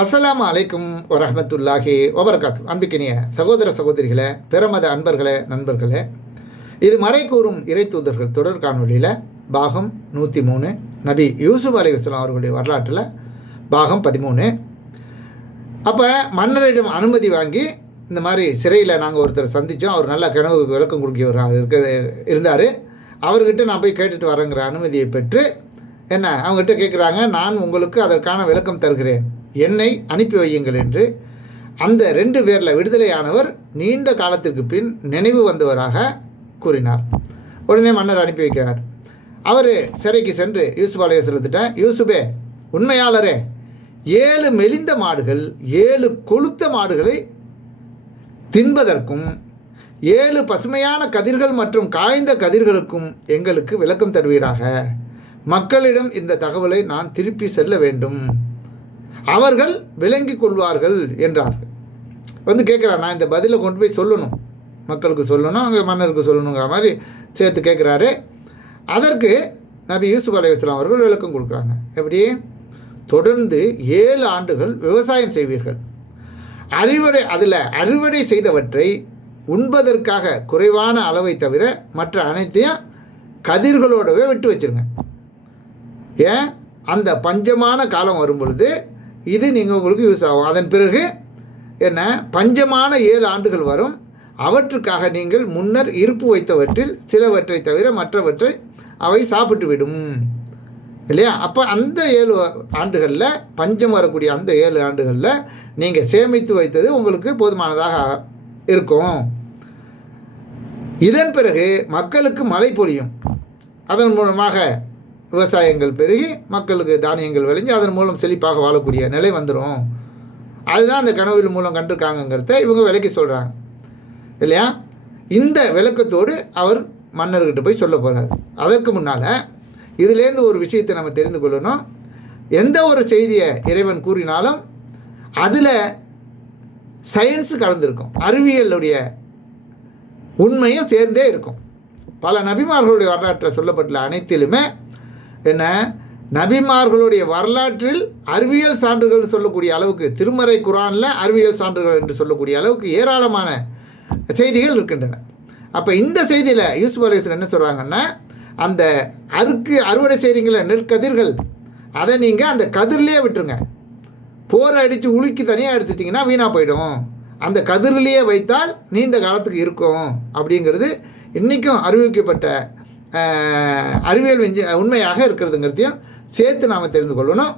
அஸ்ஸலாமு அலைக்கும் வரமத்துல்லாஹி வபரகாத்து. அன்பிக்கினிய சகோதர சகோதரிகளே பிறமத அன்பர்களே நண்பர்களே இது மறை கூறும் இறை தூதர்கள் தொடர் காணொலியில் பாகம் நூற்றி மூணு நபி யூசுப் அலைவாஸ்லாம் அவர்களுடைய வரலாற்றில் பாகம் பதிமூணு. அப்போ மன்னரிடம் அனுமதி வாங்கி இந்த மாதிரி சிறையில் நாங்கள் ஒருத்தர் சந்தித்தோம் அவர் நல்லா கிணவு விளக்கம் கொடுக்கிறவர் இருக்க இருந்தார். அவர்கிட்ட நான் போய் கேட்டுட்டு வரேங்கிற அனுமதியை பெற்று என்ன அவங்ககிட்ட கேட்குறாங்க நான் உங்களுக்கு அதற்கான விளக்கம் தருகிறேன். என்னை அனுப்பி வையுங்கள் என்று அந்த ரெண்டு பேரில் விடுதலையானவர் நீண்ட காலத்திற்கு பின் நினைவு வந்தவராக கூறினார். உடனே மன்னர் அனுப்பி வைக்கிறார். அவர் சிறைக்கு சென்று யூசுப் அலையத்திட்ட யூசுபே உண்மையாளரே ஏழு மெலிந்த மாடுகள் ஏழு கொளுத்த மாடுகளை தின்பதற்கும் ஏழு பசுமையான கதிர்கள் மற்றும் காய்ந்த கதிர்களுக்கும் எங்களுக்கு விளக்கம் தருவீராக. மக்களிடம் இந்த தகவலை நான் திருப்பி செல்ல வேண்டும். அவர்கள் விளங்கி கொள்வார்கள் என்றார் வந்து கேட்குறாரு நான் இந்த பதிலை கொண்டு போய் சொல்லணும். மக்களுக்கு சொல்லணும் அங்கே மன்னருக்கு சொல்லணுங்கிற மாதிரி சேர்த்து கேட்குறாரு. அதற்கு நபி யூசுப் அலைவாஸ்லாம் அவர்கள் விளக்கம் கொடுக்குறாங்க. எப்படி? தொடர்ந்து ஏழு ஆண்டுகள் விவசாயம் செய்வீர்கள். அறுவடை அதில் அறுவடை செய்தவற்றை உண்பதற்காக குறைவான அளவை தவிர மற்ற அனைத்தையும் கதிர்களோடவே விட்டு வச்சிருங்க. ஏன்? அந்த பஞ்சமான காலம் வரும் பொழுது இது நீங்கள் உங்களுக்கு யூஸ் ஆகும். அதன் பிறகு என்ன? பஞ்சமான ஏழு ஆண்டுகள் வரும். அவற்றுக்காக நீங்கள் முன்னர் இருப்பு வைத்தவற்றில் சிலவற்றை தவிர மற்றவற்றை அவை சாப்பிட்டு விடும் இல்லையா? அப்போ அந்த ஏழு ஆண்டுகளில் பஞ்சம் வரக்கூடிய அந்த ஏழு ஆண்டுகளில் நீங்கள் சேமித்து வைத்தது உங்களுக்கு போதுமானதாக இருக்கும். இதன் பிறகு மக்களுக்கு மழை பொழியும். அதன் மூலமாக விவசாயங்கள் பெருகி மக்களுக்கு தானியங்கள் விளைஞ்சு அதன் மூலம் செழிப்பாக வாழக்கூடிய நிலை வந்துடும் அதுதான் அந்த கனவில் மூலம் கண்டிருக்காங்கங்கிறத இவங்க விலைக்கு சொல்கிறாங்க இல்லையா? இந்த விளக்கத்தோடு அவர் மன்னர்கிட்ட போய் சொல்ல போகிறார் அதற்கு முன்னால் இதுலேருந்து ஒரு விஷயத்தை நம்ம தெரிந்து கொள்ளணும். எந்த ஒரு செய்தியை இறைவன் கூறினாலும் அதில் சயின்ஸு கலந்துருக்கும். அறிவியலுடைய உண்மையும் சேர்ந்தே இருக்கும். பல நபிமார்களுடைய வரலாற்றில் சொல்லப்பட்டுள்ள அனைத்திலுமே என்ன? நபிமார்களுடைய வரலாற்றில் அறிவியல் சான்றுகள் சொல்லக்கூடிய அளவுக்கு திருமறை குரானில் அறிவியல் சான்றுகள் என்று சொல்லக்கூடிய அளவுக்கு ஏராளமான செய்திகள் இருக்கின்றன. அப்போ இந்த செய்தியில் யூசுப் அலிஸ்லாம் என்ன சொல்கிறாங்கன்னா அந்த அறுக்கு அறுவடை செய்கிறீங்கள நெற்கதிர்கள் அதை நீங்கள் அந்த கதிர்லேயே விட்டுருங்க. போரை அடித்து உலுக்கி தனியாக எடுத்துட்டிங்கன்னா வீணாக போயிடும். அந்த கதிரிலேயே வைத்தால் நீண்ட காலத்துக்கு இருக்கும். அப்படிங்கிறது இன்றைக்கும் அறிவிக்கப்பட்ட அறிவியல் விஞ்ஞ உண்மையாக இருக்கிறதுங்கிறதையும் சேர்த்து நாம் தெரிந்து கொள்ளணும்.